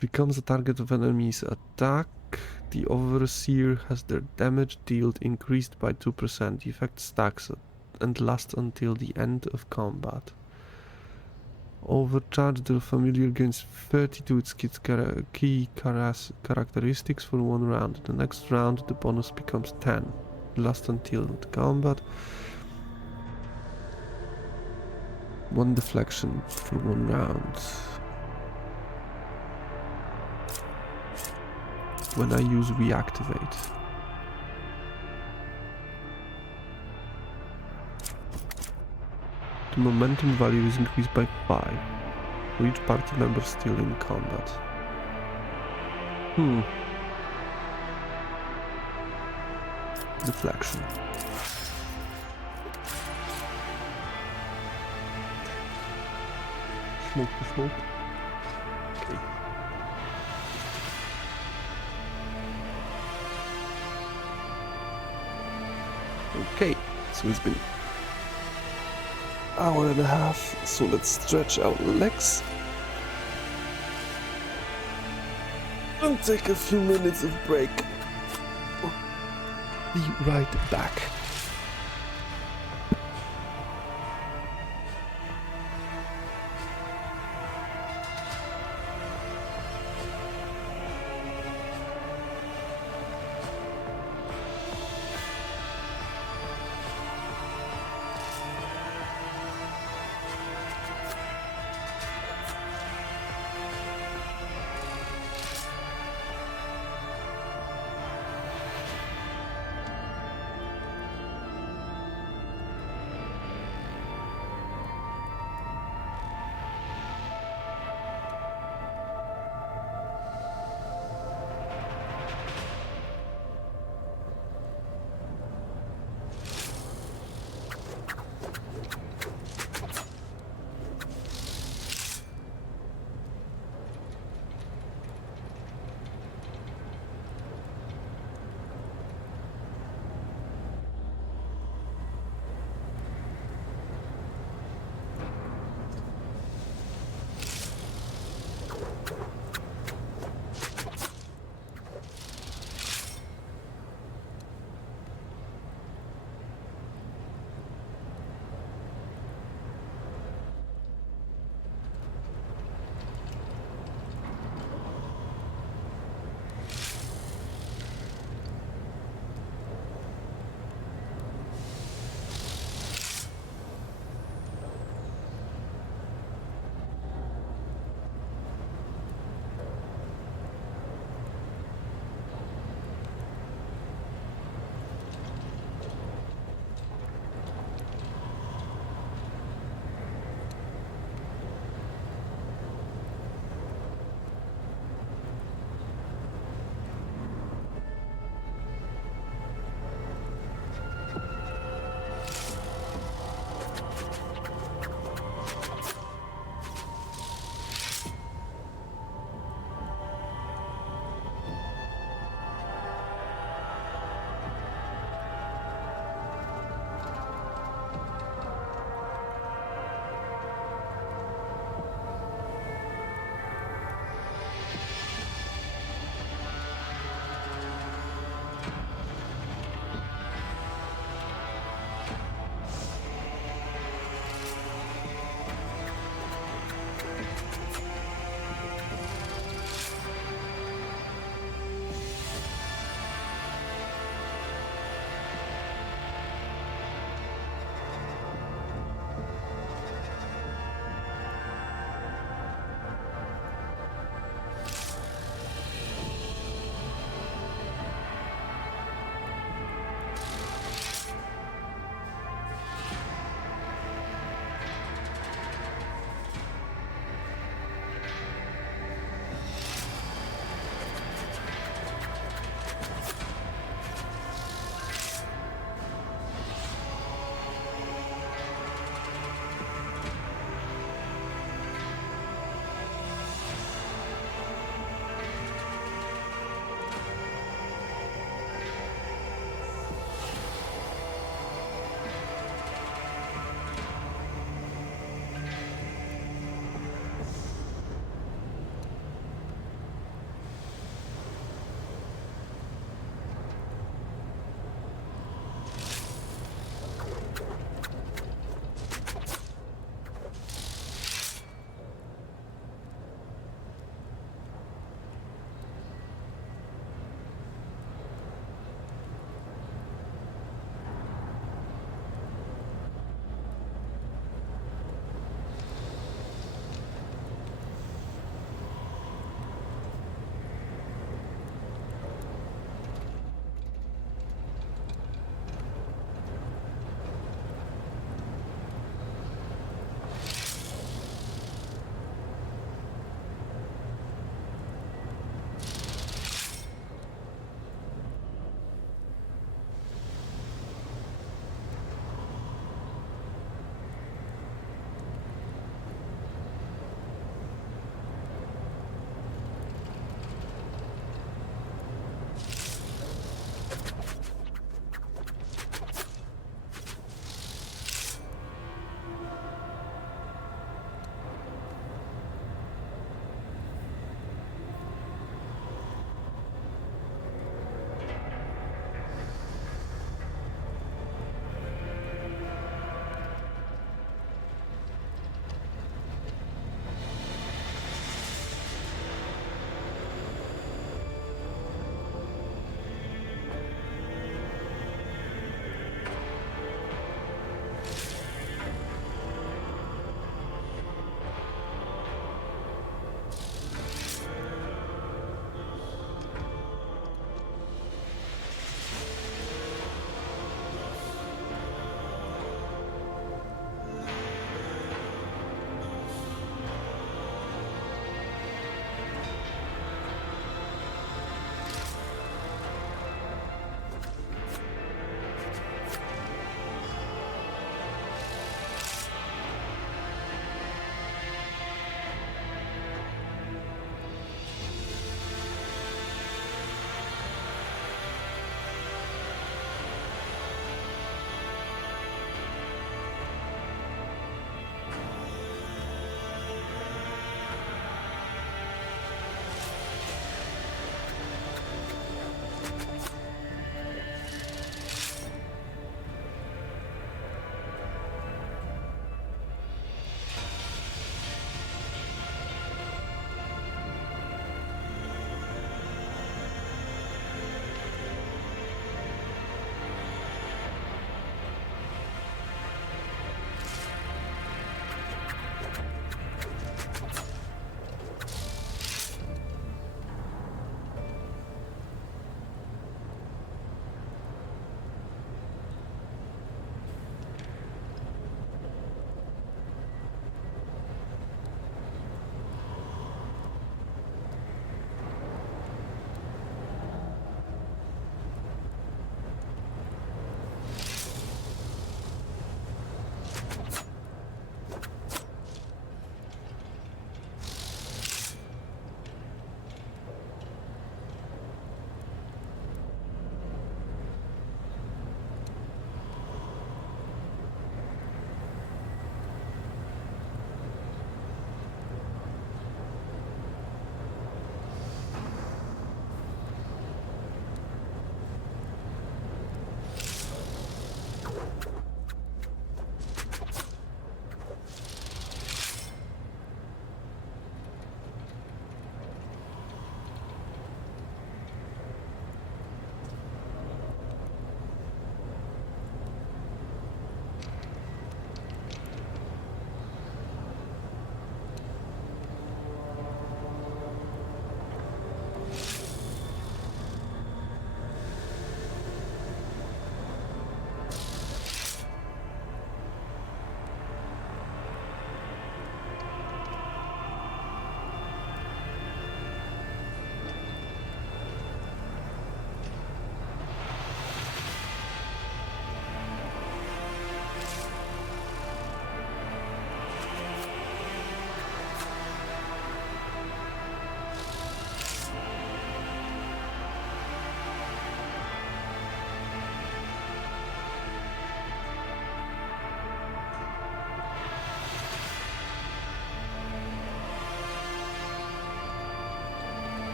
Becomes a target of enemies' attack. The Overseer has their damage dealt increased by 2%. The effect stacks and lasts until the end of combat. Overcharge, the familiar gains 30 to its key characteristics for 1 round. The next round the bonus becomes 10. Lasts until the combat. 1 deflection for 1 round. When I use reactivate. The momentum value is increased by 5 for each party member still in combat. Deflection. Smoke to smoke. Okay. Okay, so it's been an hour and a half, so let's stretch our legs and take a few minutes of break. Be right back.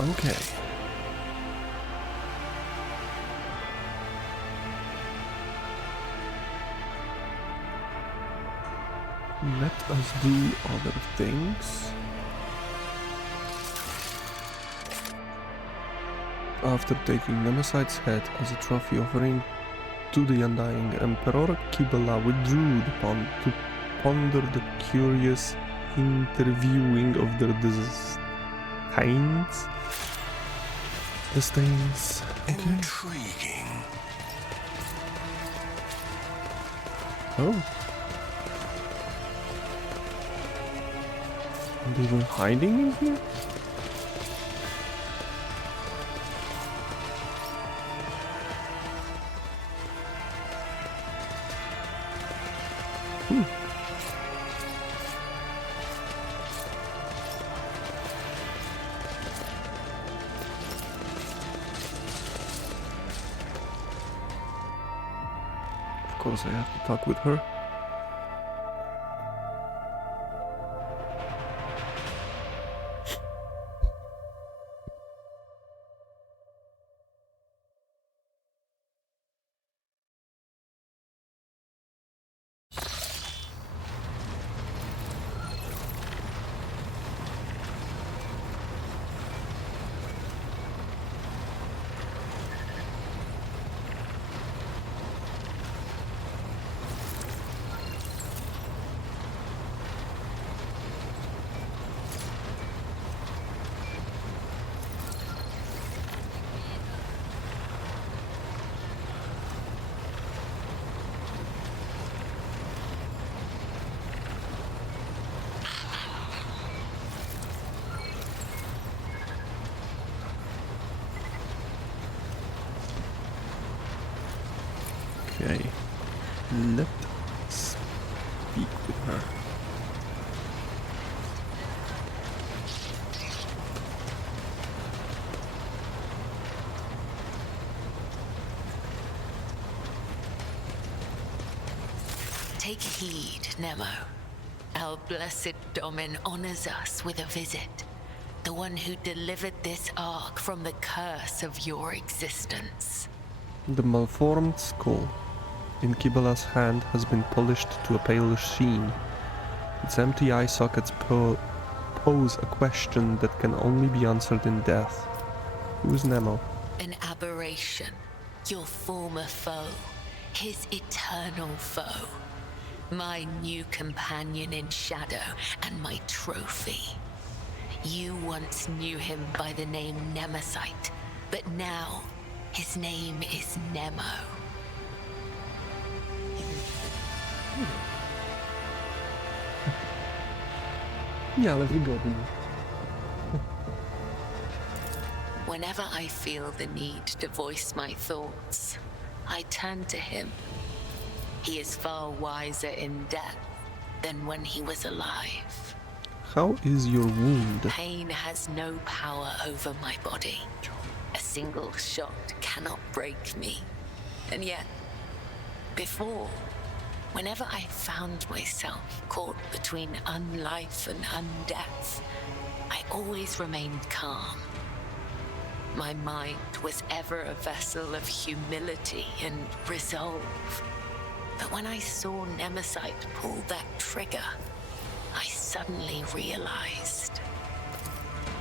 Okay. Let us do other things. After taking Nemesight's head as a trophy offering to the undying Emperor, Kibala withdrew the pond to ponder the curious interviewing of their disdains. Okay. Intriguing. Oh. They were hiding in here? Of course I have to talk with her. Okay, let's speak with her. Take heed, Nemo. Our blessed Domin honors us with a visit. The one who delivered this ark from the curse of your existence. The malformed skull in Kibala's hand has been polished to a pale sheen. Its empty eye sockets pose a question that can only be answered in death. Who is Nemo? An aberration. Your former foe. His eternal foe. My new companion in shadow and my trophy. You once knew him by the name Nemesight, but now his name is Nemo. Ja, ale wygodnie. Whenever I feel the need to voice my thoughts, I turn to him. He is far wiser in death than when he was alive. How is your wound? Pain has no power over my body. A single shot cannot break me. And yet, before, whenever I found myself caught between unlife and undeath, I always remained calm. My mind was ever a vessel of humility and resolve. But when I saw Nemesight pull that trigger, I suddenly realized.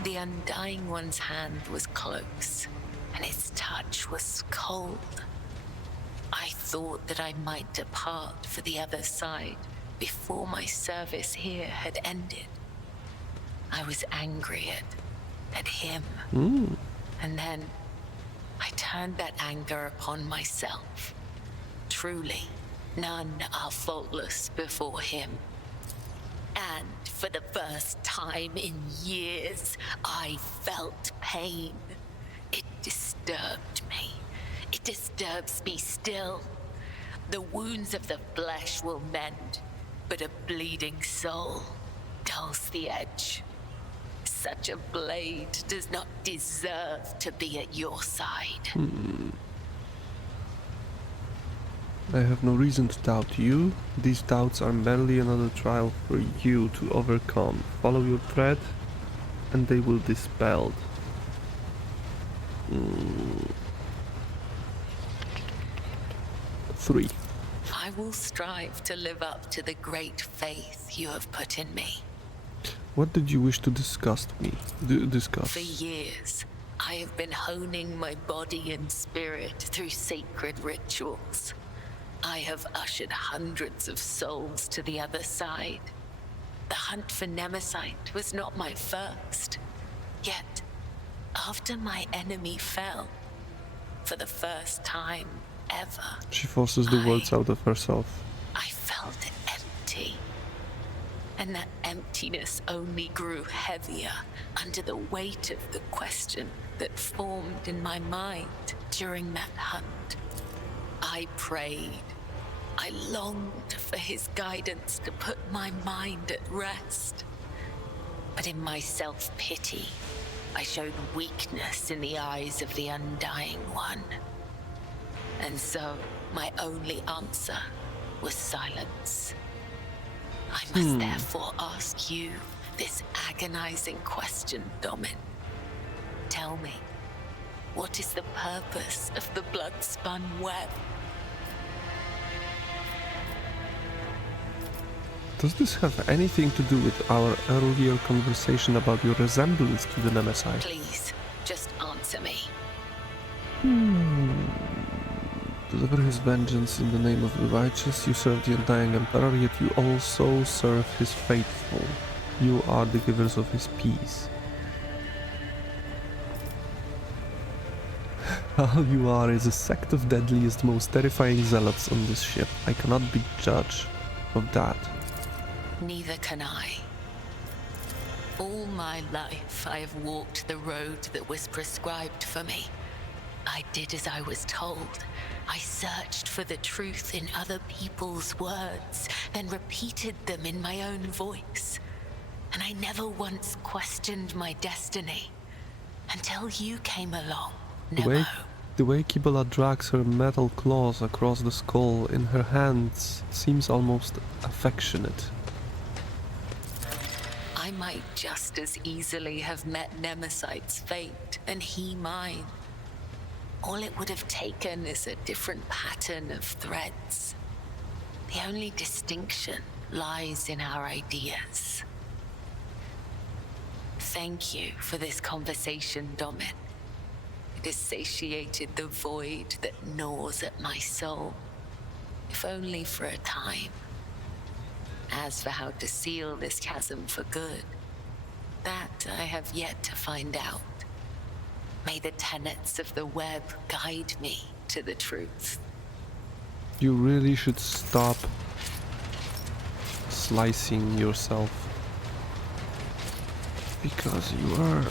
The Undying One's hand was close, and its touch was cold. I thought that I might depart for the other side before my service here had ended. I was angry at him. And then I turned that anger upon myself. Truly, none are faultless before him. And for the first time in years, I felt pain. It disturbed me. It disturbs me still. The wounds of the flesh will mend, but a bleeding soul dulls the edge. Such a blade does not deserve to be at your side. I have no reason to doubt you. These doubts are merely another trial for you to overcome. Follow your thread, and they will be dispelled. 3. I will strive to live up to the great faith you have put in me. What did you wish to discuss with me? Discuss. For years, I have been honing my body and spirit through sacred rituals. I have ushered hundreds of souls to the other side. The hunt for Nemesis was not my first. Yet, after my enemy fell, for the first time ever, She forces the words out of herself. I felt empty. And that emptiness only grew heavier under the weight of the question that formed in my mind during that hunt. I prayed. I longed for his guidance to put my mind at rest. But in my self-pity, I showed weakness in the eyes of the Undying One. And so, my only answer was silence. I must therefore ask you this agonizing question, Domin. Tell me, what is the purpose of the blood-spun web? Does this have anything to do with our earlier conversation about your resemblance to the Nemesis? Please, just answer me. Deliver his vengeance in the name of the righteous. You serve the Undying Emperor, yet you also serve his faithful. You are the givers of his peace. All you are is a sect of deadliest, most terrifying zealots on this ship. I cannot be judge of that. Neither can I. All my life, I have walked the road that was prescribed for me. I did as I was told. I searched for the truth in other people's words, then repeated them in my own voice. And I never once questioned my destiny until you came along, Nemo. The way Kibala drags her metal claws across the skull in her hands seems almost affectionate. I might just as easily have met Nemesis' fate and he mine. All it would have taken is a different pattern of threads. The only distinction lies in our ideas. Thank you for this conversation, Domin. It has satiated the void that gnaws at my soul, if only for a time. As for how to seal this chasm for good, that I have yet to find out. May the tenets of the web guide me to the truth. You really should stop slicing yourself, because you are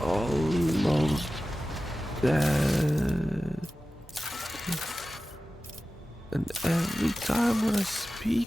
almost dead. And every time I speak